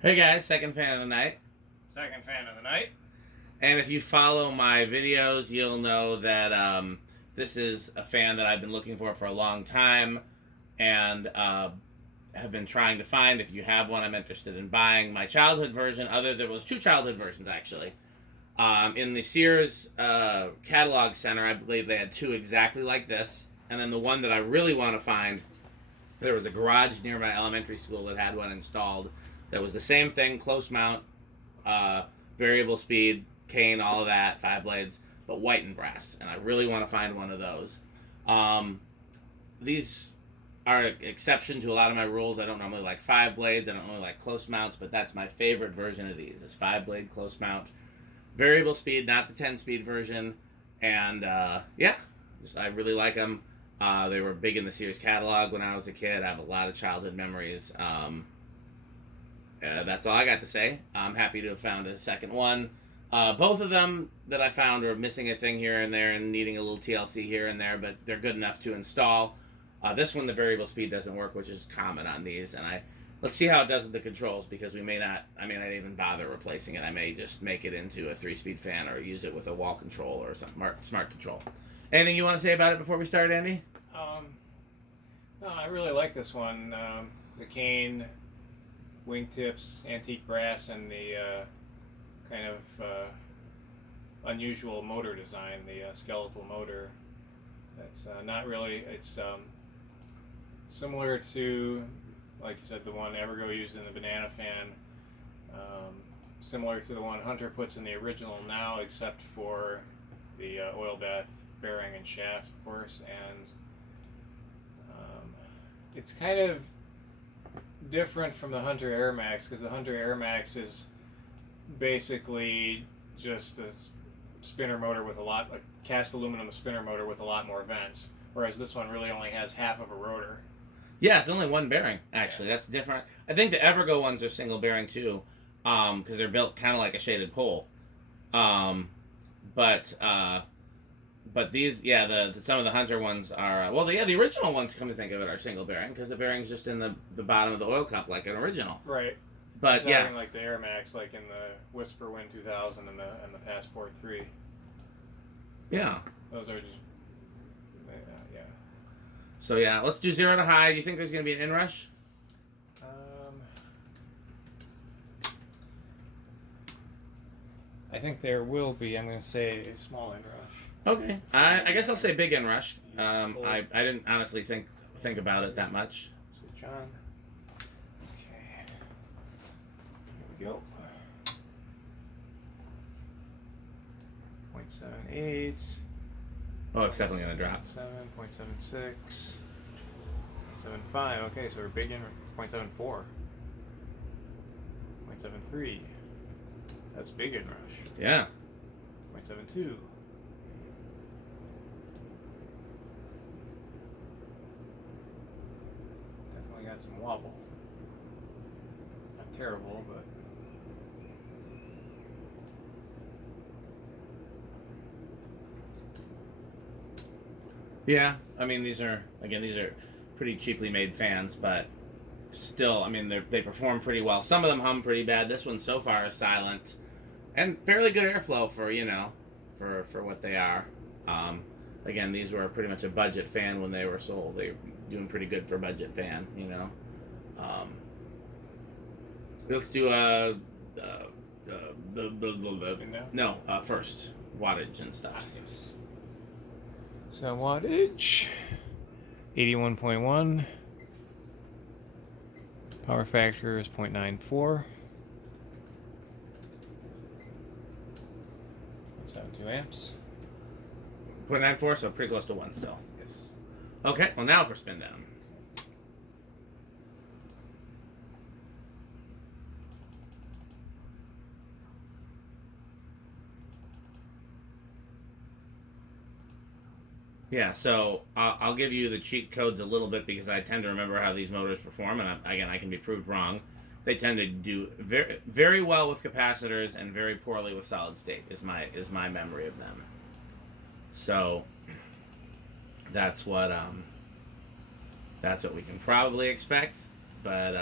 Hey guys, second fan of the night. Second fan of the night. And if you follow my videos, you'll know that this is a fan that I've been looking for a long time and have been trying to find. If you have one, I'm interested in buying. My childhood version, there was two childhood versions actually. In the Sears catalog center, I believe they had two exactly like this. And then the one that I really want to find, there was a garage near my elementary school that had one installed that was the same thing, close mount, variable speed, cane, all of that, 5 blades, but white and brass. And I really want to find one of those. These are an exception to a lot of my rules. I don't normally like 5 blades. I don't really like close mounts, but that's my favorite version of these. Is 5 blade close mount, variable speed, not the 10 speed version. And yeah, I really like them. They were big in the Sears catalog when I was a kid. I have a lot of childhood memories. That's all I got to say. I'm happy to have found a second one. Both of them that I found are missing a thing here and there and needing a little TLC here and there, but they're good enough to install. This one, the variable speed doesn't work, which is common on these. And let's see how it does with the controls, because we may not. I mean, I didn't even bother replacing it. I may just make it into a 3-speed fan or use it with a wall control or some smart control. Anything you want to say about it before we start, Andy? No, I really like this one. The cane, wingtips, antique brass, and the kind of unusual motor design, the skeletal motor. That's not really. It's similar to, like you said, the one Evergo used in the banana fan. Similar to the one Hunter puts in the original now, except for the oil bath bearing and shaft, of course, and it's kind of different from the Hunter Air Max, because the Hunter Air Max is basically just a spinner motor with a cast aluminum spinner motor with a lot more vents, whereas this one really only has half of a rotor. Yeah, it's only one bearing, actually. Yeah. That's different. I think the Evergo ones are single bearing too, because they're built kind of like a shaded pole. But these, yeah, some of the Hunter ones are, the original ones, come to think of it, are single bearing, because the bearing's just in the bottom of the oil cup like an original. Right. But yeah, like the Air Max, like in the Whisper Wind 2000 and the Passport 3. Yeah. Those are just, yeah. So yeah, let's do 0 to high. Do you think there's going to be an inrush? I think there will be. I'm going to say a small inrush. Okay. I guess I'll say big inrush. I didn't honestly think about it that much. So John. Okay. Here we go. 0.78. Oh, it's definitely going to drop. 0.76. 0.75. Okay, so we're big in 0.74. 0.73. That's big inrush. Yeah. 0.72. Definitely got some wobble. Not terrible, but. Yeah, I mean, these are pretty cheaply made fans, but still, I mean, they perform pretty well. Some of them hum pretty bad. This one so far is silent and fairly good airflow for what they are. Again, these were pretty much a budget fan when they were sold. They were doing pretty good for a budget fan, you know. Let's do first wattage and stuff. Yes. So wattage, 81.1. Power factor is 0.94. 0.72 amps. 0.94, so pretty close to 1 still. Yes. Okay, well now for spin down. Yeah, so I'll give you the cheat codes a little bit, because I tend to remember how these motors perform, and I can be proved wrong. They tend to do very, very well with capacitors and very poorly with solid state. Is my memory of them. So that's what we can probably expect. But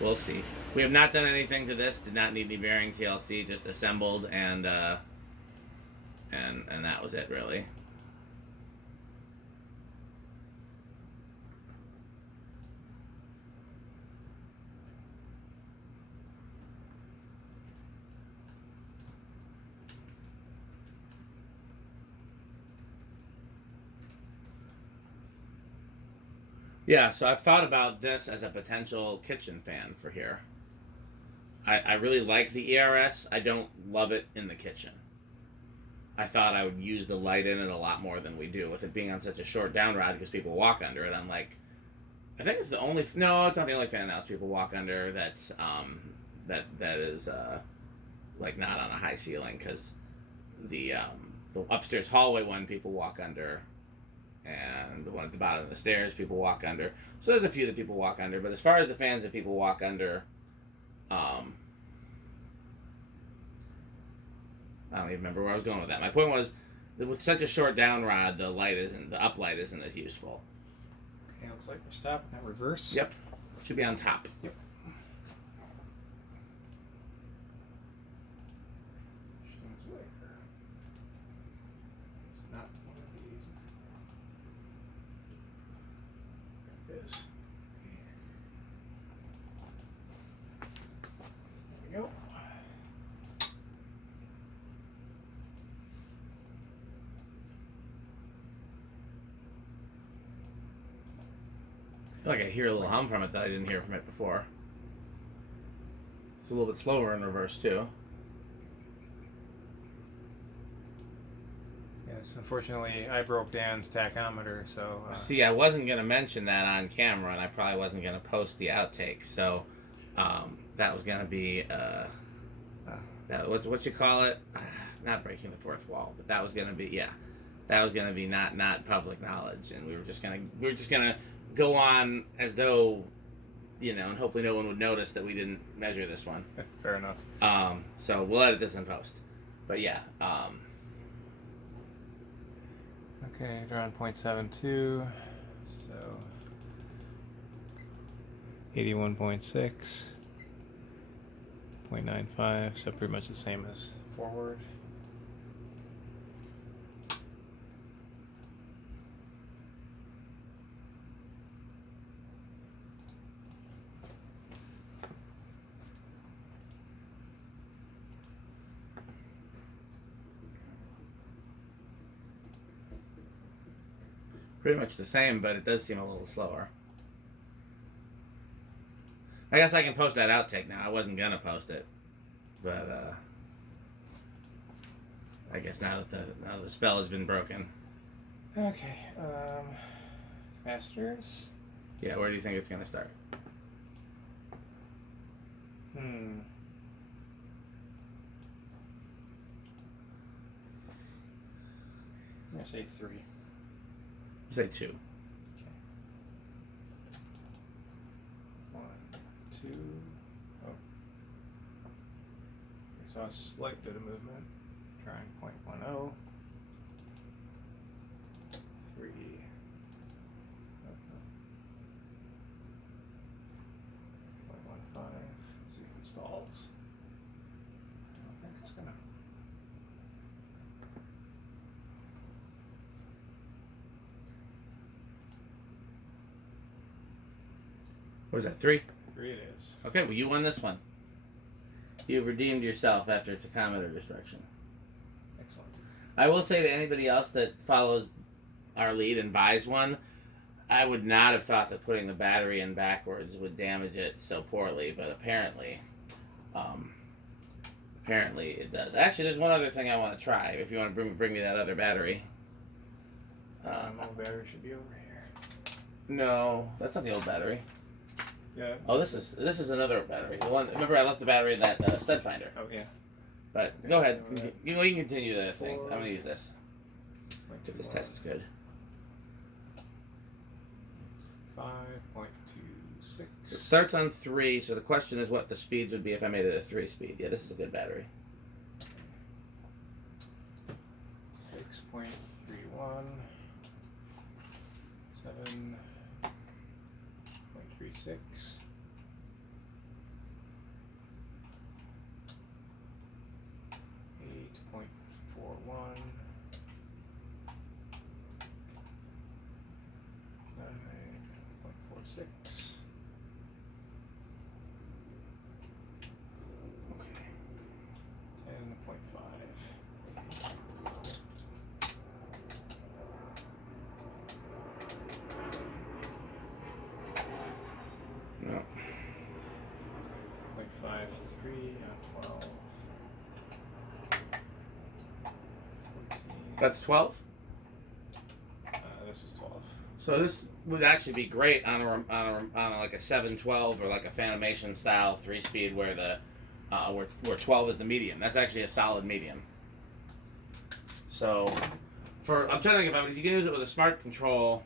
we'll see. We have not done anything to this. Did not need any bearing TLC. Just assembled and that was it really. Yeah, so I've thought about this as a potential kitchen fan for here. I really like the ERS. I don't love it in the kitchen. I thought I would use the light in it a lot more than we do, with it being on such a short down rod because people walk under it. I'm like, I think it's the only, no, it's not the only fan house people walk under that's that is like not on a high ceiling, because the upstairs hallway one people walk under, and the one at the bottom of the stairs people walk under. So there's a few that people walk under, but as far as the fans that people walk under, I don't even remember where I was going with that. My point was that with such a short down rod, the uplight isn't as useful. Okay, looks like we're stopping at reverse. Yep, should be on top. Yep. It's not one of these. It is. There we go. I feel like I hear a little hum from it that I didn't hear from it before. It's a little bit slower in reverse too. Yes, unfortunately, I broke Dan's tachometer, so... See, I wasn't going to mention that on camera, and I probably wasn't going to post the outtake, so that was going to be, what you call it? Not breaking the fourth wall, but that was going to be, yeah, that was going to be not public knowledge, and we were just going to go on as though, you know, and hopefully no one would notice that we didn't measure this one. Fair enough. So we'll edit this in post. But yeah. Okay, around 0.72, so 81.6, 0.95, so pretty much the same as forward. Pretty much the same, but it does seem a little slower. I guess I can post that outtake now. I wasn't gonna post it, but I guess now that the spell has been broken. Okay, capacitors. Yeah, where do you think it's gonna start? I'm gonna say 3. Say 2. Okay. 1, 2. Oh. I saw a slight bit of movement. Trying 0.10. 3. 0.15. Let's see if it stalls. I don't think it's gonna. What was that, 3? 3 it is. Okay, well you won this one. You've redeemed yourself after tachometer destruction. Excellent. I will say to anybody else that follows our lead and buys one, I would not have thought that putting the battery in backwards would damage it so poorly, but apparently it does. Actually, there's one other thing I want to try. If you want to bring me that other battery. Old battery should be over here. No, that's not the old battery. Yeah. Oh, this is another battery. The one. Remember, I left the battery in that stud finder. Oh yeah. But Okay, go ahead. so You can continue the thing. 4. I'm gonna use this. If this test is good. 5.26. It starts on 3, so the question is what the speeds would be if I made it a 3-speed. Yeah, this is a good battery. 6.31. 7.36. 6. Okay. 10.5. No. 0.53 on 12. 14. That's 12. This is 12. So this would actually be great on a like a 712 or like a Fanimation style 3-speed where the where 12 is the medium. That's actually a solid medium. So I'm trying to think if I was to use it with a smart control.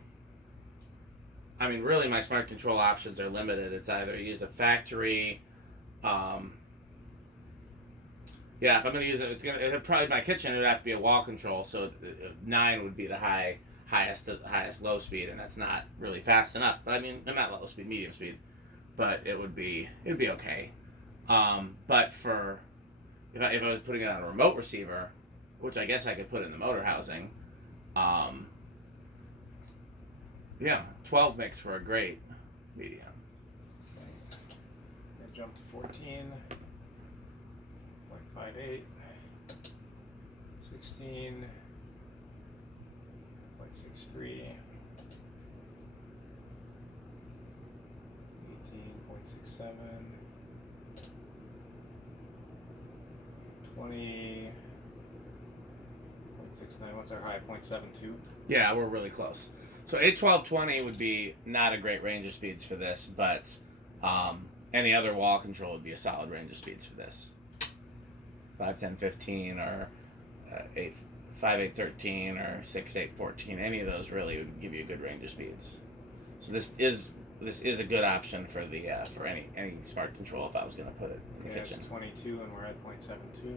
I mean, really, my smart control options are limited. It's either use a factory. Yeah, if I'm going to use it, it'd probably my kitchen. It would have to be a wall control. So 9 would be the highest low speed, and that's not really fast enough. But I mean, not low speed, medium speed. But it'd be okay. But for if I was putting it on a remote receiver, which I guess I could put in the motor housing, yeah, 12 makes for a great medium. Okay. Gonna jump to 14. 0.58. 16. 0.63. 18.67. 20.69. What's our high? 0.72. Yeah, we're really close. So 8, 12, 20 would be not a great range of speeds for this, but any other wall control would be a solid range of speeds for this. 5, 10, 15, or 8, 5, 8, 13, or 6, 8, 14. Any of those really would give you a good range of speeds. So this is a good option for the for any smart control if I was going to put it in the kitchen. It's 22 and we're at 0.72.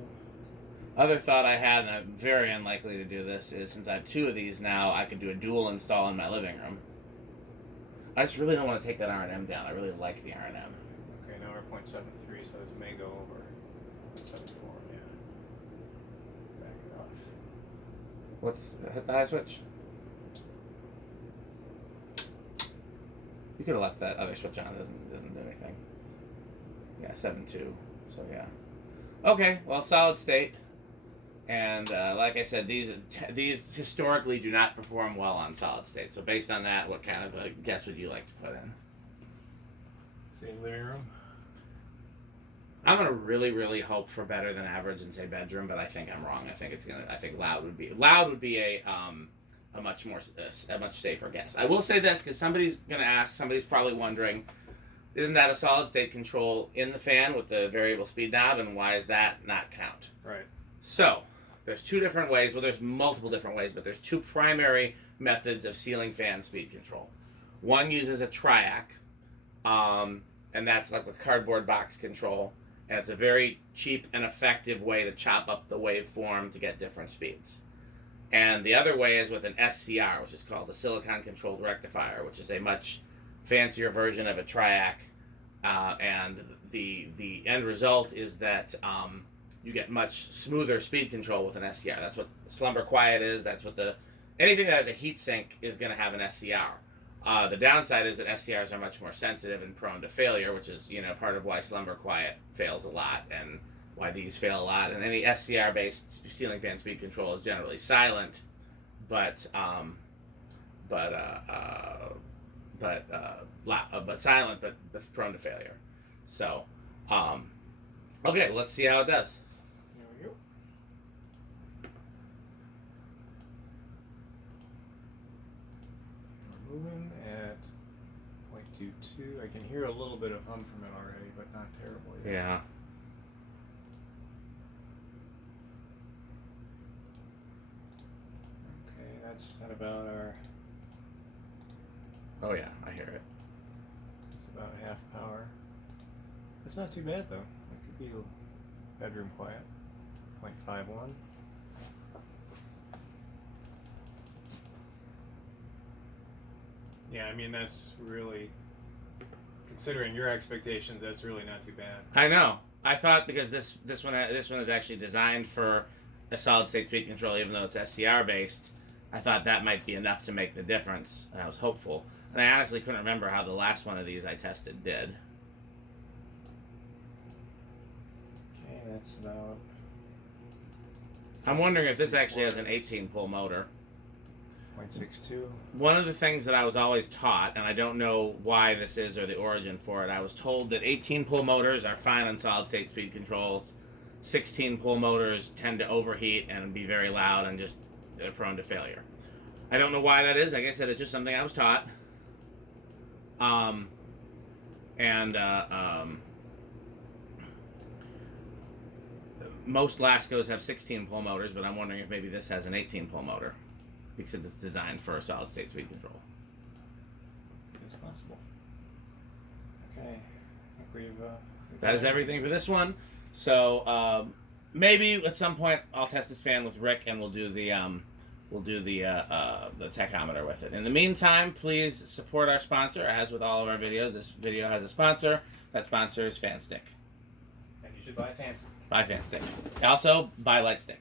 Other thought I had, and I'm very unlikely to do this, is since I have 2 of these now, I could do a dual install in my living room. I just really don't want to take that R&M down. I really like the R&M. Okay, now we're at 0.73, so this may go over 0.74, yeah. Back it off. Hit the high switch? You could have left that other switch on. It doesn't do anything. Yeah, 7.2. So yeah. Okay, well, solid state. And like I said, these historically do not perform well on solid state. So based on that, what kind of a guess would you like to put in? Say living room. I'm gonna really, really hope for better than average and say bedroom, but I think I'm wrong. I think loud would be a much safer guess. I will say this because somebody's gonna ask. Somebody's probably wondering, isn't that a solid state control in the fan with the variable speed knob, and why does that not count? Right. So there's 2 different ways. Well, there's multiple different ways, but there's 2 primary methods of ceiling fan speed control. One uses a triac, and that's like a cardboard box control, and it's a very cheap and effective way to chop up the waveform to get different speeds. And the other way is with an SCR, which is called a silicon controlled rectifier, which is a much fancier version of a triac, and the end result is that you get much smoother speed control with an SCR. That's what slumber quiet is. That's what anything that has a heat sink is going to have an SCR. The downside is that SCRs are much more sensitive and prone to failure, which is part of why slumber quiet fails a lot and why these fail a lot. And any SCR based ceiling fan speed control is generally silent, but silent but prone to failure. So okay, let's see how it does. There we go. We're moving at 0.22. I can hear a little bit of hum from it already, but not terribly. Yeah. Okay, that's at about our... Oh yeah, I hear it. It's about half power. It's not too bad though. It could be bedroom quiet. 0.51. Yeah, I mean that's really, considering your expectations, that's really not too bad. I know. I thought because this one is actually designed for a solid state speed control, even though it's SCR based. I thought that might be enough to make the difference, and I was hopeful. And I honestly couldn't remember how the last one of these I tested did. Okay, that's about... I'm wondering if this actually has an 18-pole motor. 0.62. One of the things that I was always taught, and I don't know why this is or the origin for it, I was told that 18-pole motors are fine on solid-state speed controls. 16-pole motors tend to overheat and be very loud and just they're prone to failure. I don't know why that is. Like I said, it's just something I was taught. Most Laskos have 16-pole motors, but I'm wondering if maybe this has an 18-pole motor because it's designed for a solid-state speed control. It's possible. Okay, I think we've... That is everything for this one. So maybe at some point I'll test this fan with Rick, and we'll do the tachometer with it. In the meantime, please support our sponsor. As with all of our videos, this video has a sponsor. That sponsor is Fan Stick. And you should buy a fan stick. Buy Fan Stick. Also, buy Light Stick.